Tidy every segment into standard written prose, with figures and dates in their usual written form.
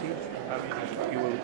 You will.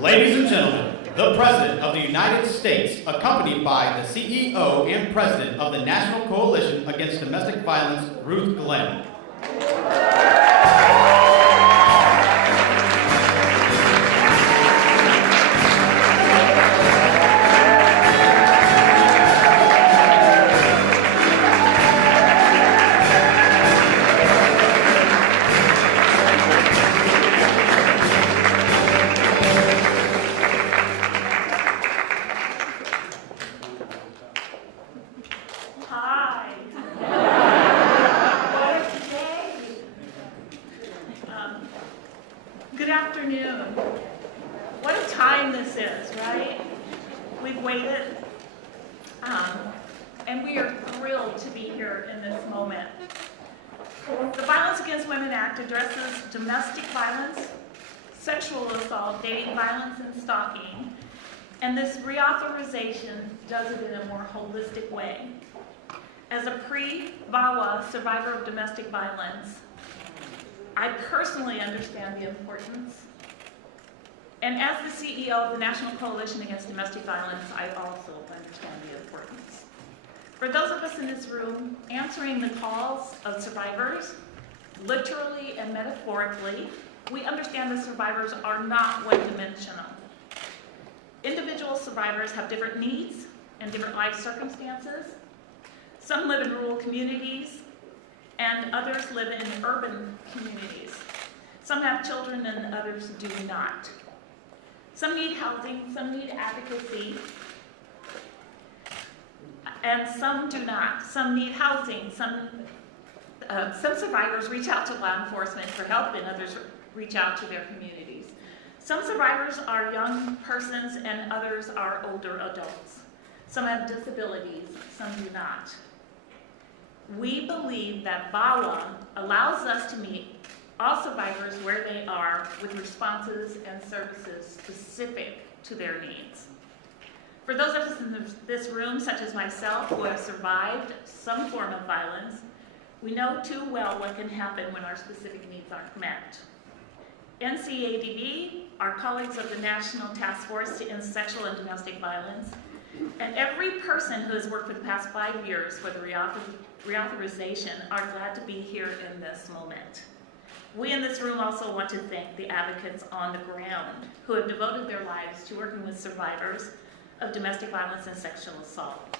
Ladies and gentlemen, the President of the United States, accompanied by the CEO and President of the National Coalition Against Domestic Violence, Ruth Glenn. And we are thrilled to be here in this moment. The Violence Against Women Act addresses domestic violence, sexual assault, dating violence, and stalking. And this reauthorization does it in a more holistic way. As a pre-VAWA survivor of domestic violence, I personally understand the importance. And as the CEO of the National Coalition Against Domestic Violence, I also understand the importance. For those of us in this room, answering the calls of survivors, literally and metaphorically, we understand that survivors are not one-dimensional. Individual survivors have different needs, and different life circumstances. Some live in rural communities, and others live in urban communities. Some have children and others do not. Some need housing, some need advocacy, and some do not. Some need housing, some survivors reach out to law enforcement for help, and others reach out to their communities. Some survivors are young persons and others are older adults. Some have disabilities, some do not. We believe that VAWA allows us to meet all survivors where they are with responses and services specific to their needs. For those of us in this room, such as myself, who have survived some form of violence, we know too well what can happen when our specific needs aren't met. NCADV, our colleagues of the National Task Force to End Sexual and Domestic Violence, and every person who has worked for the past 5 years for the reauthorization are glad to be here in this moment. We in this room also want to thank the advocates on the ground who have devoted their lives to working with survivors of domestic violence and sexual assault.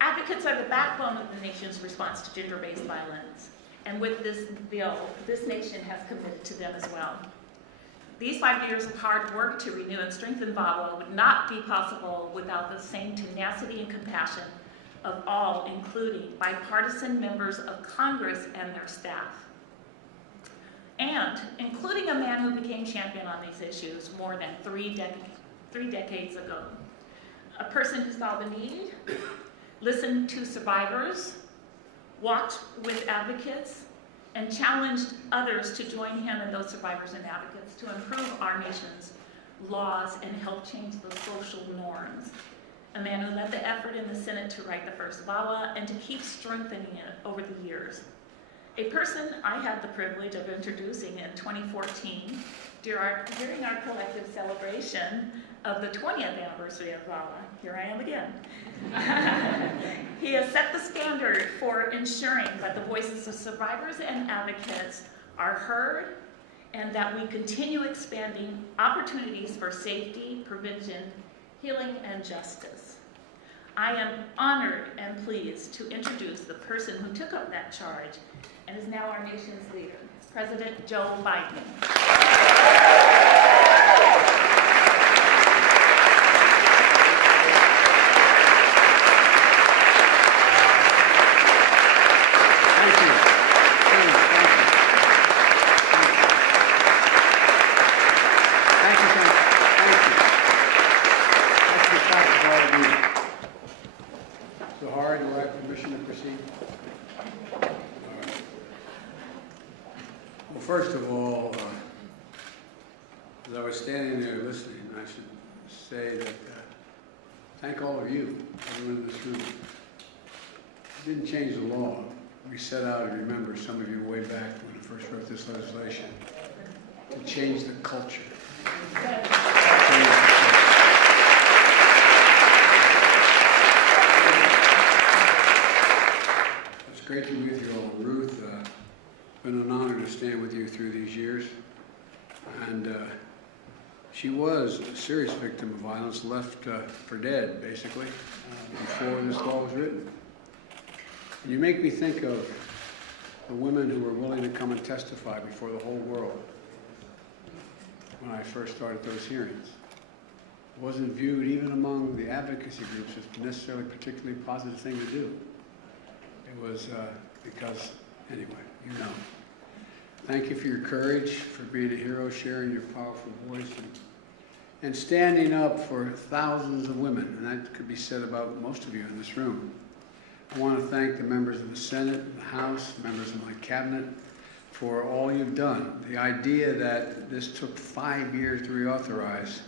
Advocates are the backbone of the nation's response to gender-based violence. And with this bill, this nation has committed to them as well. These 5 years of hard work to renew and strengthen VAWA would not be possible without the same tenacity and compassion of all, including bipartisan members of Congress and their staff. And including a man who became champion on these issues more than three decades ago. A person who saw the need, listened to survivors, walked with advocates, and challenged others to join him and those survivors and advocates to improve our nation's laws and help change the social norms. A man who led the effort in the Senate to write the first VAWA and to keep strengthening it over the years. A person I had the privilege of introducing in 2014 during our collective celebration of the 20th anniversary of VAWA. Here I am again. He has set the standard for ensuring that the voices of survivors and advocates are heard and that we continue expanding opportunities for safety, prevention, healing, and justice. I am honored and pleased to introduce the person who took up that charge and is now our nation's leader, President Joe Biden. First of all, as I was standing there listening, I should say that thank all of you, everyone in this room. It didn't change the law. We set out, and remember, some of you way back when I first wrote this legislation, to change the culture. It's great to be with you all. Ruth, it's been an honor to stand with you through these years. And she was a serious victim of violence, left for dead, basically, before this law was written. And you make me think of the women who were willing to come and testify before the whole world when I first started those hearings. It wasn't viewed, even among the advocacy groups, as necessarily a particularly positive thing to do. It was because, anyway, you know. Thank you for your courage, for being a hero, sharing your powerful voice, and standing up for thousands of women, and that could be said about most of you in this room. I want to thank the members of the Senate, the House, members of my cabinet, for all you've done. The idea that this took 5 years to reauthorize,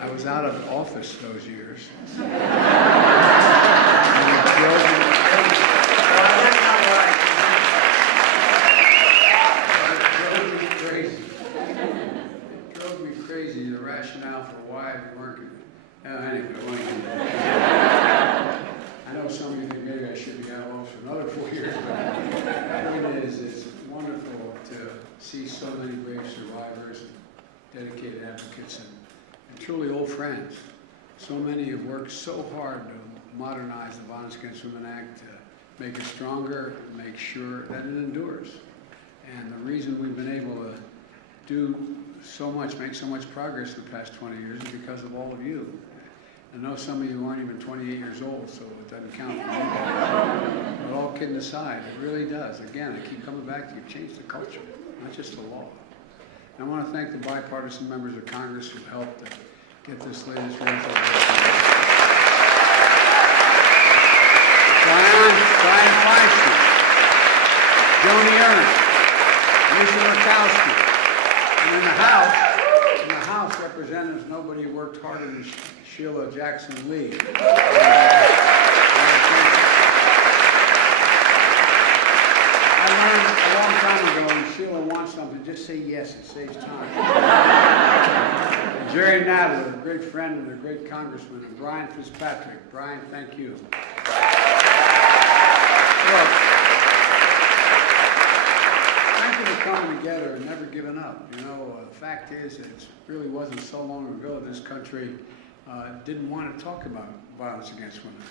I was out of office those years. The rationale for why we weren't. Anyway, I know see so many brave survivors, and dedicated advocates, and truly old friends. So many have worked so hard to modernize the Violence Against Women Act, to make it stronger, make sure that it endures. And the reason we've been able to do so much, make so much progress in the past 20 years is because of all of you. I know some of you aren't even 28 years old, so it doesn't count for you. But all kidding aside, it really does. Again, I keep coming back to you, change the culture, not just the law. And I want to thank the bipartisan members of Congress who helped get this latest reauthorization. Brian Feinstein, Joni Ernst, Lisa Murkowski, and in the House, representatives, nobody worked harder than Sheila Jackson Lee. I learned a long time ago, when Sheila wants something, just say yes, it saves time. Jerry Nadler, a great friend and a great congressman, and Brian Fitzpatrick. Brian, thank you. Look, thank you for coming together and never giving up. You know, the fact is that it really wasn't so long ago this country didn't want to talk about violence against women,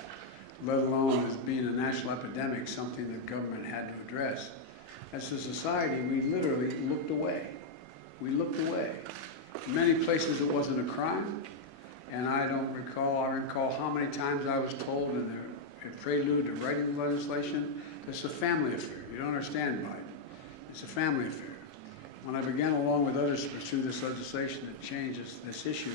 let alone as being a national epidemic, something that government had to address. As a society, we literally looked away. We looked away. In many places it wasn't a crime, and I recall how many times I was told in the prelude to writing the legislation, it's a family affair. You don't understand, Biden. It's a family affair. When I began, along with others, to pursue this legislation that changes this issue,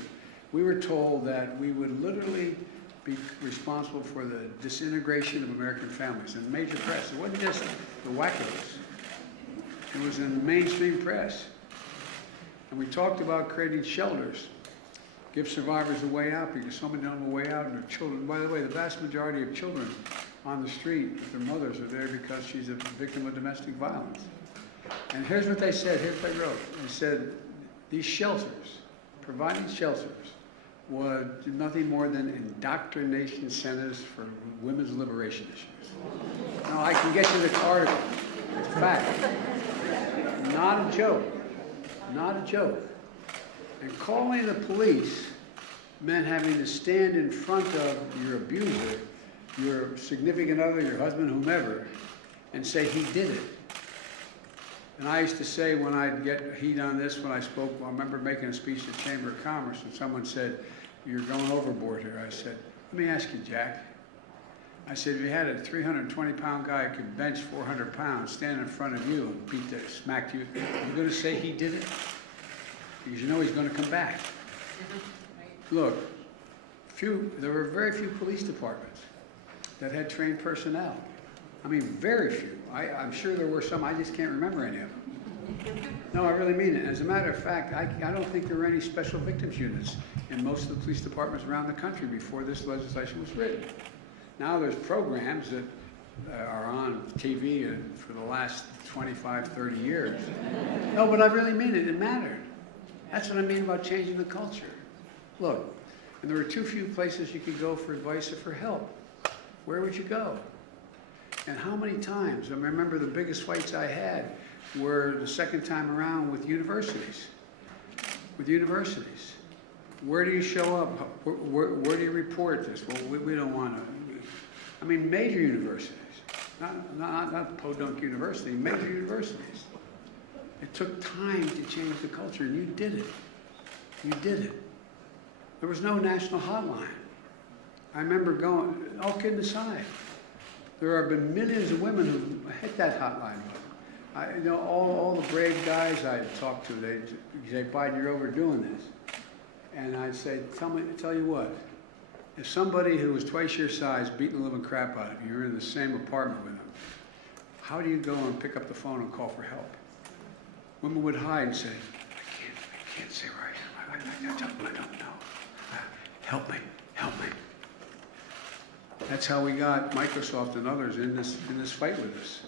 we were told that we would literally be responsible for the disintegration of American families. In major press, it wasn't just the wackos. It was in the mainstream press. And we talked about creating shelters, give survivors a way out, because so many don't have a way out, and their children. By the way, the vast majority of children on the street with their mothers are there because she's a victim of domestic violence. And here's what they said, here's what they wrote. They said, these shelters, providing shelters, was nothing more than indoctrination centers for women's liberation issues. Now, I can get you the article. It's fact. Not a joke. Not a joke. And calling the police meant having to stand in front of your abuser, your significant other, your husband, whomever, and say he did it. And I used to say when I'd get heat on this, when I spoke, I remember making a speech at the Chamber of Commerce, and someone said, "You're going overboard here." I said, "Let me ask you, Jack." I said, if you had a 320-pound guy who could bench 400 pounds stand in front of you and smacked you, you're going to say he did it? Because you know he's going to come back. Look, there were very few police departments that had trained personnel. I mean, very few. I'm sure there were some, I just can't remember any of them. No, I really mean it. As a matter of fact, I don't think there were any special victims units in most of the police departments around the country before this legislation was written. Now there's programs that are on TV for the last 25, 30 years. No, but I really mean it. It mattered. That's what I mean about changing the culture. Look, and there were too few places you could go for advice or for help. Where would you go? And how many times? I remember the biggest fights I had were the second time around with universities. With universities. Where do you show up? Where do you report this? Well, we don't want to. I mean, major universities. Not Podunk University, major universities. It took time to change the culture, and you did it. You did it. There was no national hotline. I remember going, all kidding aside, there have been millions of women who hit that hotline. All the brave guys I talked to, they say, "Biden, you're overdoing this." And I'd say, tell you what, if somebody who was twice your size beating the living crap out of you, you're in the same apartment with them, how do you go and pick up the phone and call for help? Women would hide and say, I can't say where I am. I don't know. Help me. That's how we got Microsoft and others in this fight with us.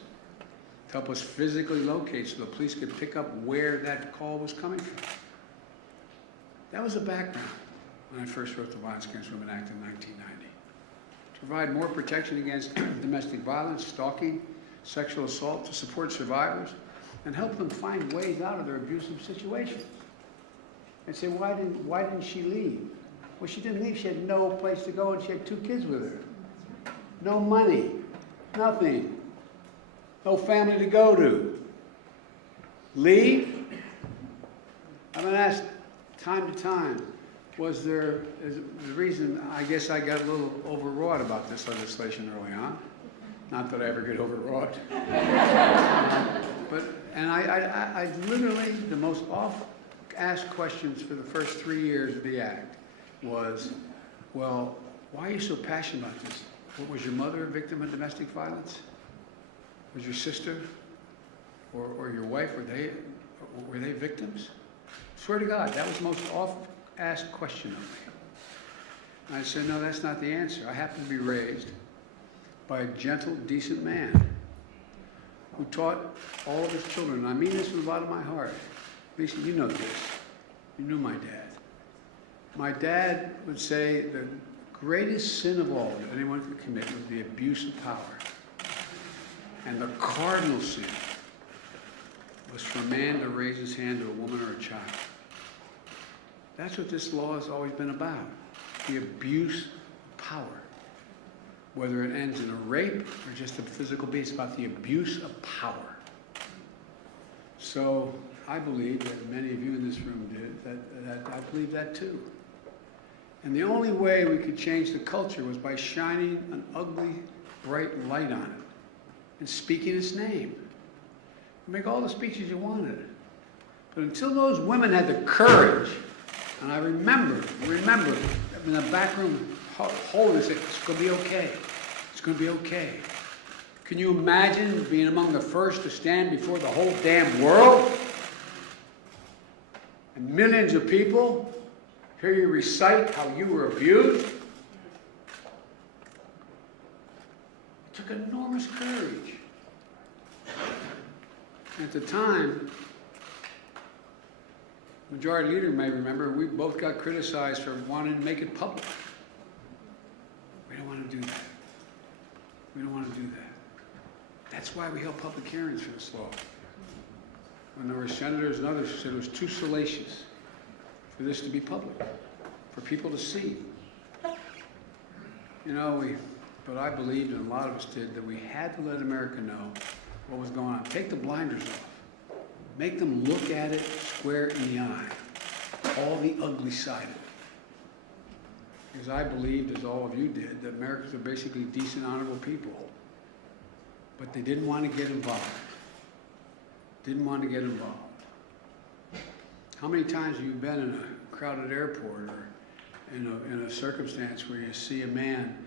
To help us physically locate so the police could pick up where that call was coming from. That was the background when I first wrote the Violence Against Women Act in 1990. To provide more protection against domestic violence, stalking, sexual assault, to support survivors, and help them find ways out of their abusive situations. And say, why didn't she leave? Well, she didn't leave. She had no place to go, and she had 2 kids with her. No money, nothing. No family to go to. Leave? I've been asked time to time, is the reason, I guess I got a little overwrought about this legislation early on. Not that I ever get overwrought. And I literally, the most oft-asked questions for the first 3 years of the act was, well, why are you so passionate about this? Was your mother a victim of domestic violence? Was your sister or your wife, were they victims? Swear to God, that was the most oft-asked question of me. And I said, no, that's not the answer. I happen to be raised by a gentle, decent man who taught all of his children, and I mean this with a lot of my heart. Lisa, you know this. You knew my dad. My dad would say the greatest sin of all that anyone could commit was the abuse of power. And the cardinal sin was for a man to raise his hand to a woman or a child. That's what this law has always been about, the abuse of power. Whether it ends in a rape or just a physical beat, it's about the abuse of power. So I believe that many of you in this room did, that I believe that too. And the only way we could change the culture was by shining an ugly, bright light on it and speaking its name. Make all the speeches you wanted. But until those women had the courage, and I remember in the back room holding it, it's going to be okay. It's going to be okay. Can you imagine being among the first to stand before the whole damn world? And millions of people hear you recite how you were abused? It took enormous courage. At the time, Majority Leader may remember, we both got criticized for wanting to make it public. We don't want to do that. We don't want to do that. That's why we held public hearings for this law. When there were senators and others who said it was too salacious for this to be public, for people to see. You know, but I believed, and a lot of us did, that we had to let America know what was going on. Take the blinders off. Make them look at it square in the eye. All the ugly side of it. Because I believed, as all of you did, that Americans are basically decent, honorable people. But they didn't want to get involved. Didn't want to get involved. How many times have you been in a crowded airport or in a circumstance where you see a man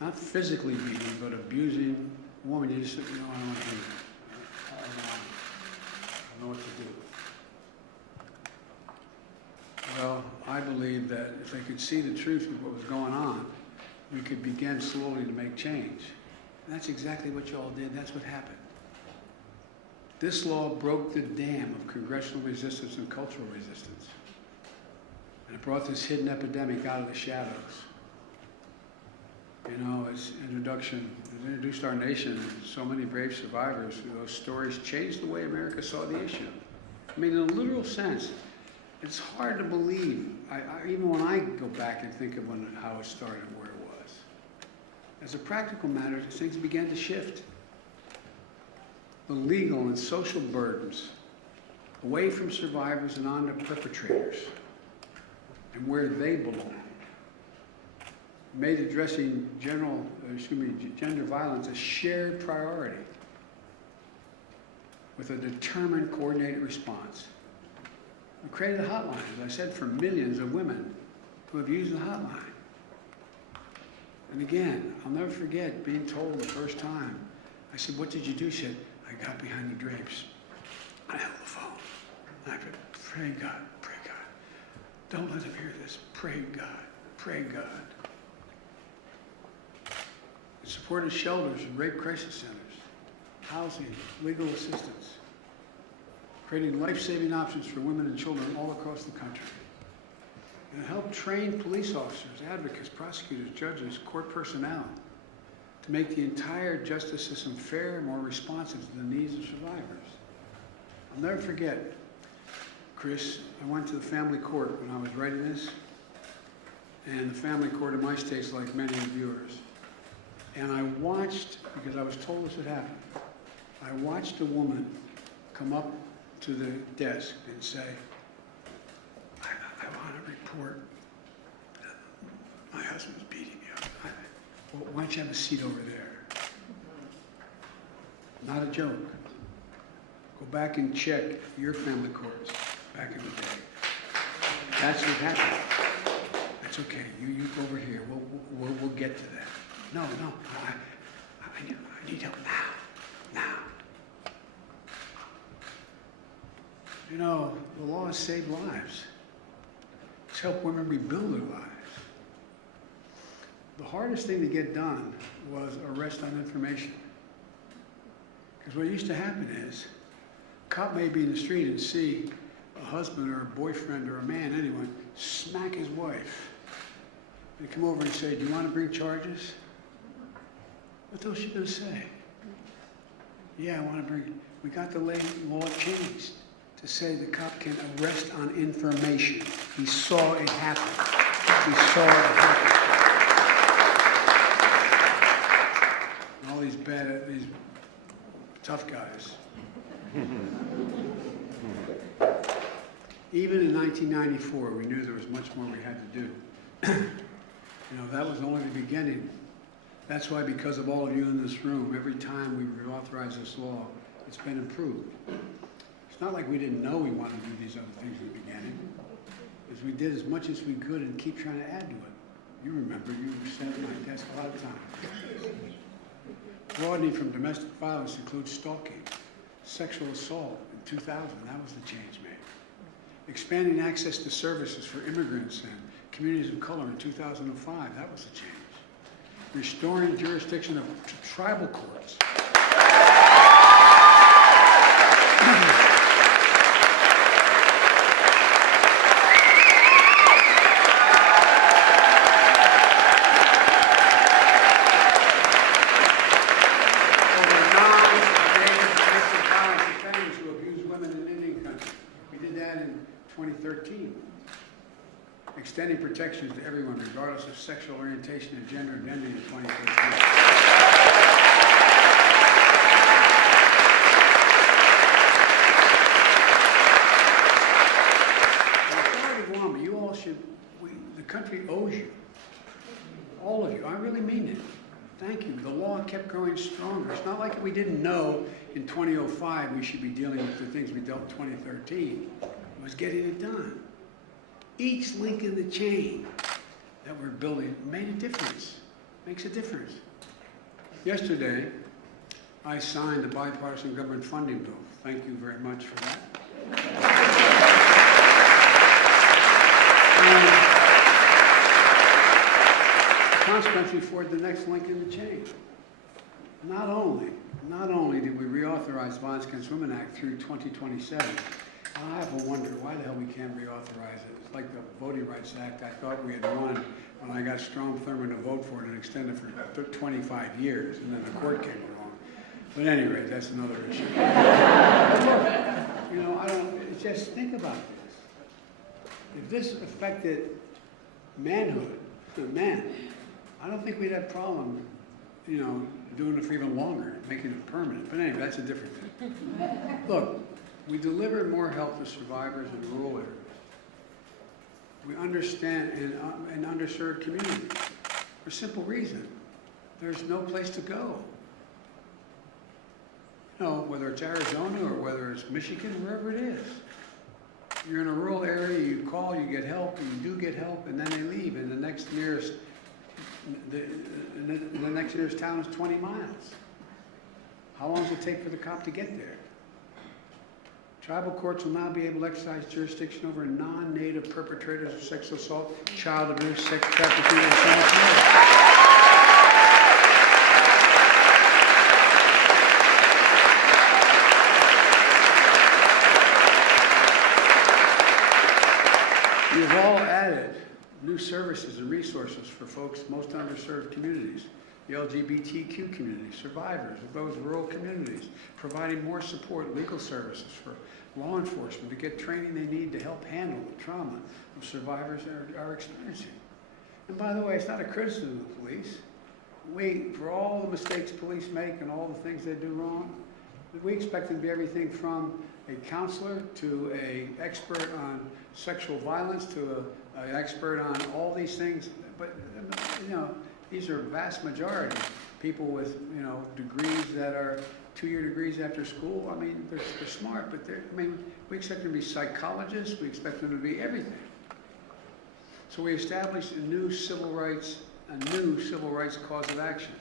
not physically beating, but abusing a woman? You just say, no, I don't want to do that. I don't know what to do. Well, I believe that if they could see the truth of what was going on, we could begin slowly to make change. And that's exactly what you all did. That's what happened. This law broke the dam of congressional resistance and cultural resistance. And it brought this hidden epidemic out of the shadows. You know, its introduction, it introduced our nation and so many brave survivors. Those stories changed the way America saw the issue. I mean, in a literal sense, it's hard to believe, even when I go back and think of how it started and where it was. As a practical matter, things began to shift. The legal and social burdens away from survivors and on to perpetrators and where they belong. Made addressing gender violence a shared priority with a determined, coordinated response. We created a hotline, as I said, for millions of women who have used the hotline. And again, I'll never forget being told the first time, I said, what did you do? She said, I got behind the drapes. I held the phone. And I said, pray God, pray God. Don't let them hear this. Pray God, pray God. It supported shelters and rape crisis centers, housing, legal assistance, creating life-saving options for women and children all across the country. And it helped train police officers, advocates, prosecutors, judges, court personnel to make the entire justice system fair and more responsive to the needs of survivors. I'll never forget, Chris, I went to the family court when I was writing this, and the family court in my state's like many of yours. And I watched, because I was told this would happen, I watched a woman come up to the desk and say, I want to report that my husband's beating me up. Well, why don't you have a seat over there? Not a joke. Go back and check your family courts back in the day. That's what happened. That's okay. You go over here. We'll get to that. No. I need help now. You know, the law has saved lives. It's helped women rebuild their lives. The hardest thing to get done was arrest on information. Because what used to happen is, a cop may be in the street and see a husband or a boyfriend or a man, anyone, smack his wife. They come over and say, do you want to bring charges? What else are you going to say? Yeah, I want to bring, we got the law changed to say the cop can arrest on information. He saw it happen. He saw it happen. And all these these tough guys. Even in 1994, we knew there was much more we had to do. You know, that was only the beginning. That's why, because of all of you in this room, every time we reauthorize this law, it's been improved. It's not like we didn't know we wanted to do these other things in the beginning. Because we did as much as we could and keep trying to add to it. You remember, you sat at my desk a lot of times. Broadening from domestic violence includes stalking, sexual assault in 2000, that was the change made. Expanding access to services for immigrants and communities of color in 2005, that was the change. Restoring jurisdiction of tribal courts. Extending protections to everyone, regardless of sexual orientation and gender identity in 2013. You all should, the country owes you. All of you. I really mean it. Thank you. The law kept growing stronger. It's not like we didn't know in 2005 we should be dealing with the things we dealt in 2013. It was getting it done. Each link in the chain that we're building made a difference, makes a difference. Yesterday, I signed the bipartisan government funding bill. Thank you very much for that. And consequently, for the next link in the chain. Not only did we reauthorize the Violence Against Women Act through 2027, I have a wonder why the hell we can't reauthorize it. It's like the Voting Rights Act. I thought we had won when I got Strom Thurmond to vote for it and extend it for 25 years, and then the court came along. But anyway, that's another issue. You know, just think about this. If this affected manhood, men, I don't think we'd have a problem, you know, doing it for even longer, making it permanent. But anyway, that's a different thing. Look, we deliver more help to survivors in rural areas. We understand in underserved communities for a simple reason. There's no place to go. You know, whether it's Arizona or whether it's Michigan, wherever it is. You're in a rural area, you call, you get help, and you do get help, and then they leave, and the next nearest town is 20 miles. How long does it take for the cop to get there? Tribal courts will now be able to exercise jurisdiction over non-native perpetrators of sexual assault, child abuse, sex trafficking, and so much more. You've all added new services and resources for folks most underserved communities, the LGBTQ community, survivors of those rural communities, providing more support, legal services for law enforcement to get training they need to help handle the trauma of survivors are experiencing. And by the way, it's not a criticism of the police. For all the mistakes police make and all the things they do wrong, we expect them to be everything from a counselor to an expert on sexual violence to an expert on all these things. But, you know, these are vast majority. People with, you know, degrees that are two-year degrees after school. I mean, they're smart, but we expect them to be psychologists. We expect them to be everything. So we established a new civil rights cause of action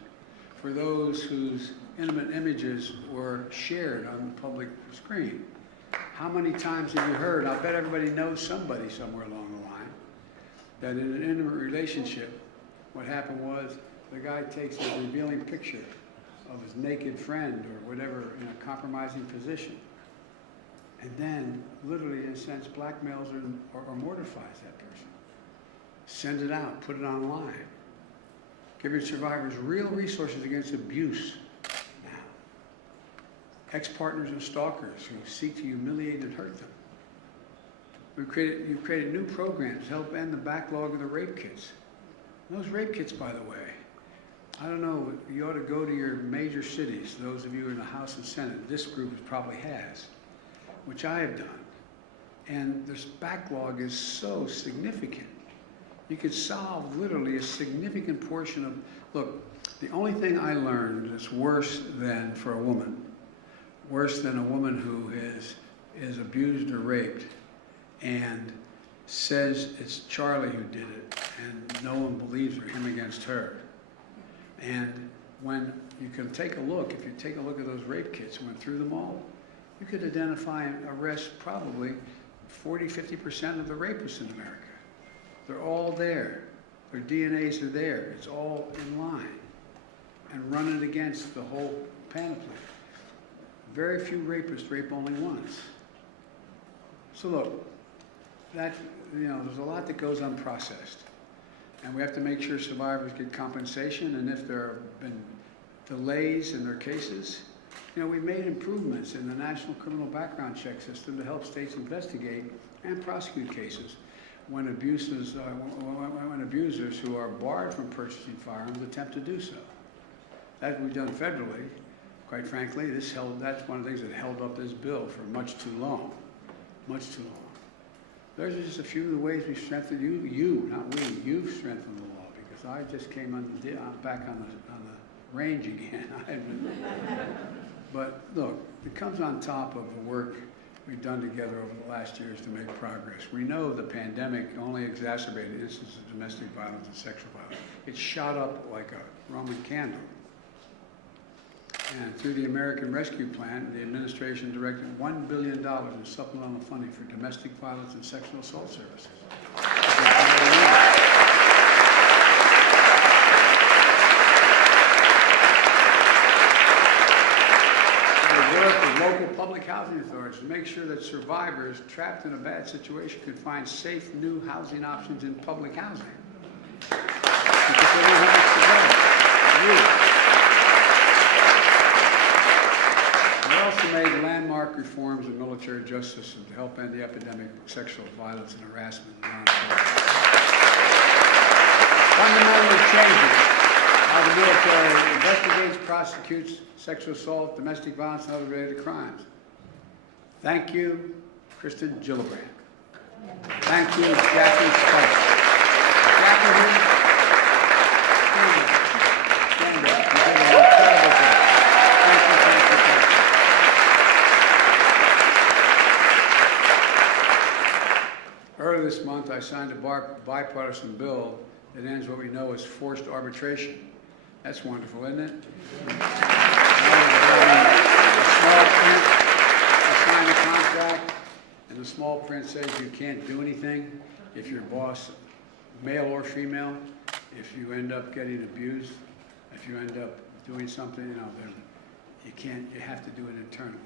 for those whose intimate images were shared on the public screen. How many times have you heard, I'll bet everybody knows somebody somewhere along the line, that in an intimate relationship, what happened was the guy takes a revealing picture of his naked friend or whatever in a compromising position, and then literally, in a sense, blackmails or mortifies that person. Send it out, put it online. Giving survivors real resources against abuse now. Ex-partners and stalkers who seek to humiliate and hurt them. You've created new programs to help end the backlog of the rape kits. And those rape kits, by the way, I don't know, you ought to go to your major cities, those of you in the House and Senate, this group probably has, which I have done. And this backlog is so significant. You could solve literally a significant portion of, look, the only thing I learned that's worse than for a woman, worse than a woman who is abused or raped and says it's Charlie who did it and no one believes her, him against her. And when you can take a look, if you take a look at those rape kits and went through them all, you could identify and arrest probably 40, 50% of the rapists in America. They're all there. Their DNAs are there. It's all in line. And run it against the whole panoply. Very few rapists rape only once. So look, that, you know, there's a lot that goes unprocessed. And we have to make sure survivors get compensation, and if there have been delays in their cases, you know, we made improvements in the National Criminal Background Check System to help states investigate and prosecute cases when abusers who are barred from purchasing firearms attempt to do so. That we've done federally. Quite frankly, that's one of the things that held up this bill for much too long. Much too long. Those are just a few of the ways we've strengthened not we, you've strengthened the law, because I just came back on the range again. But look, it comes on top of the work we've done together over the last years to make progress. We know the pandemic only exacerbated instances of domestic violence and sexual violence. It shot up like a Roman candle. And through the American Rescue Plan, the administration directed $1 billion in supplemental funding for domestic violence and sexual assault services. We work with local public housing authorities to make sure that survivors trapped in a bad situation could find safe new housing options in public housing. Because they don't have much to go. We also made landmark reforms in military justice system to help end the epidemic of sexual violence and harassment in law enforcement. Fundamentally changes how the military investigates, prosecutes sexual assault, domestic violence, and other related crimes. Thank you, Kristen Gillibrand. Thank you, Jackie Spicer. Jackie, stand up. You did an incredible job. Earlier this month, I signed a bipartisan bill that ends what we know as forced arbitration. That's wonderful, isn't it? I signed a contract, and the small print says you can't do anything if your boss, male or female, if you end up getting abused, if you end up doing something, you know, you can't, you have to do it internally.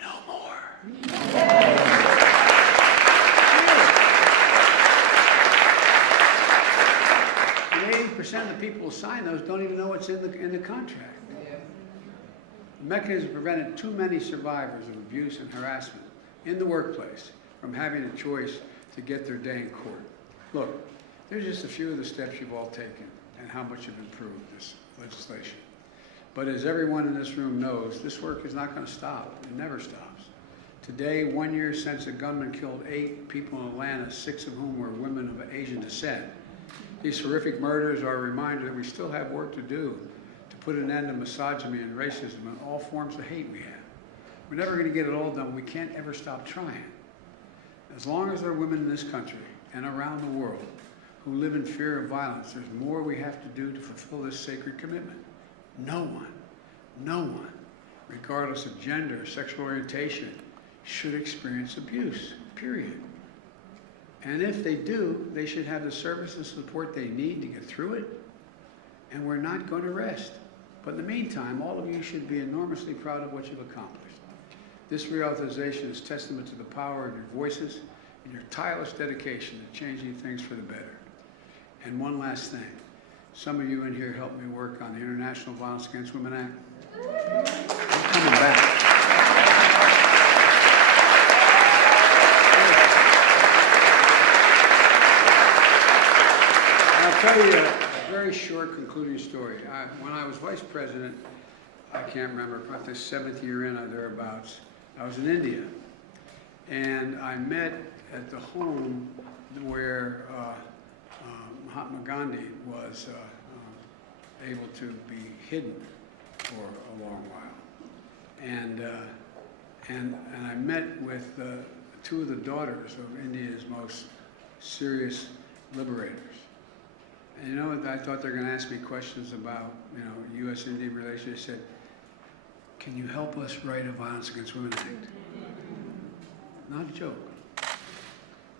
No more. No more. 80% of the people who sign those don't even know what's in the contract. The mechanism prevented too many survivors of abuse and harassment in the workplace from having a choice to get their day in court. Look, there's just a few of the steps you've all taken and how much you've improved this legislation. But as everyone in this room knows, this work is not going to stop. It never stops. Today, 1 year since a gunman killed 8 people in Atlanta, 6 of whom were women of Asian descent. These horrific murders are a reminder that we still have work to do to put an end to misogyny and racism and all forms of hate we have. We're never going to get it all done. We can't ever stop trying. As long as there are women in this country and around the world who live in fear of violence, there's more we have to do to fulfill this sacred commitment. No one, regardless of gender or sexual orientation, should experience abuse, period. And if they do, they should have the service and support they need to get through it, and we're not going to rest. But in the meantime, all of you should be enormously proud of what you've accomplished. This reauthorization is testament to the power of your voices and your tireless dedication to changing things for the better. And one last thing. Some of you in here helped me work on the International Violence Against Women Act. I'm coming back. And I'll tell you a very short concluding story. When I was vice president, I can't remember, about the 7th year in or thereabouts, I was in India. And I met at the home where Mahatma Gandhi was able to be hidden for a long while. And I met with 2 of the daughters of India's most serious liberators. And you know, I thought they were going to ask me questions about, U.S.-India relations. They said, "Can you help us write a Violence Against Women Act?" Not a joke.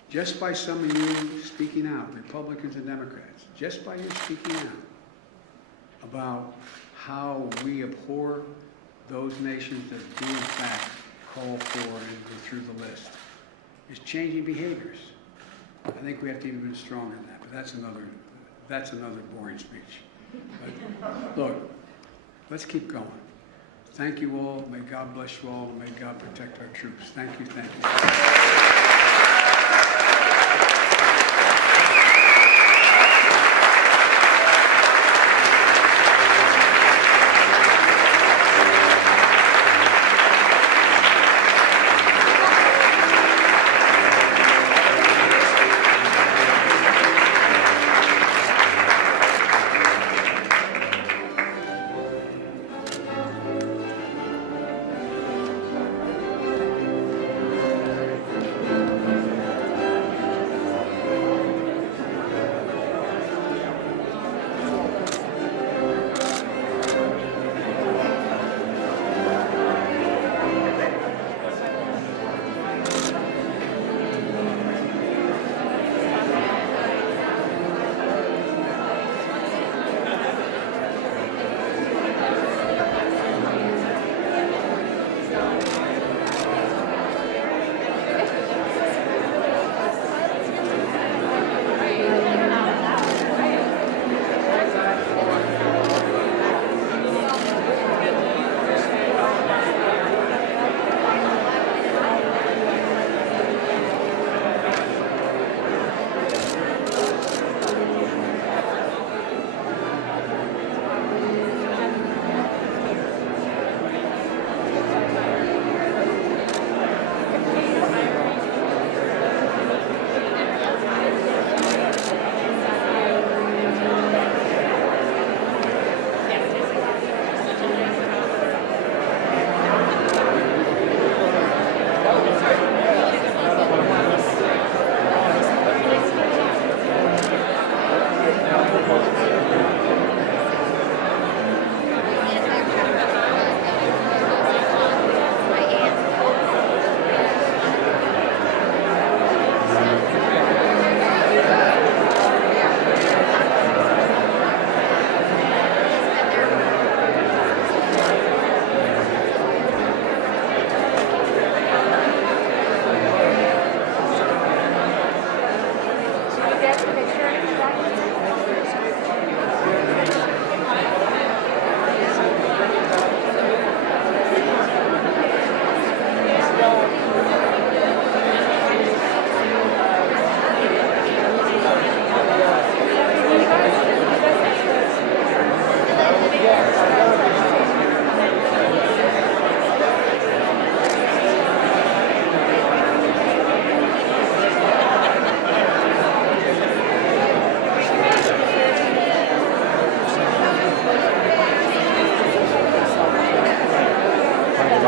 Just by some of you speaking out, Republicans and Democrats, just by you speaking out about how we abhor those nations that do in fact call for and go through the list, is changing behaviors. I think we have to be even stronger than that, but that's another boring speech. But look, let's keep going. Thank you all. May God bless you all, and may God protect our troops. Thank you, thank you.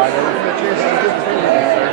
I never get a chance to get the thing.